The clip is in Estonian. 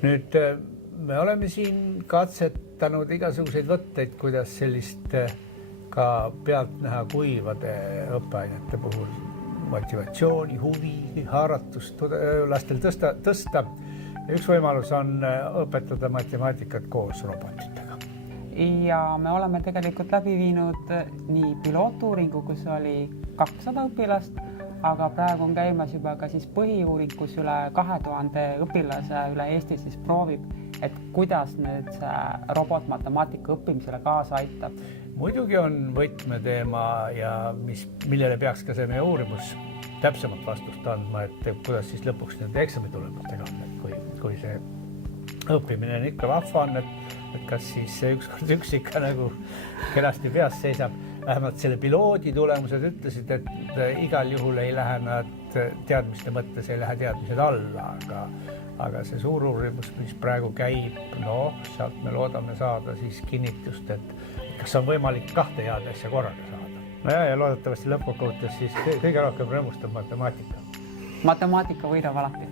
Nüüd me oleme siin katsetanud igasuguseid võtteid, kuidas sellist ka pealtnäha kuivade õppeainete puhul motivatsiooni, huvi, haaratust lastel tõsta. Üks võimalus on õpetada matemaatikat koos robotitega. Ja me oleme tegelikult läbi viinud nii pilootuuringu, kus oli 200 õpilast, aga praegu on käimas juba ka siis põhiuuring, kus üle 2000 õpilase üle Eesti siis proovib, et kuidas nüüd see robotmatemaatika õppimisele kaasa aitab. Muidugi on võtmeteema ja millele peaks ka see meie uurimus täpsemalt vastust andma, et kuidas siis lõpuks nende eksamitulemustega on, kui see õppimine on ikka vahva on, et kas siis see üks ikka nagu kenasti peas seisab. Vähemalt selle piloodi tulemused ütlesid, et igal juhul ei lähe nad teadmiste mõttes, ei lähe teadmised alla, aga see suur uurimus, mis praegu käib, sealt me loodame saada siis kinnitust, et kas on võimalik kahte head asja korraga saada. Ja loodetavasti lõppkokkuvõttes siis kõige rohkem rõõmustab matemaatika. Matemaatika võidab alati.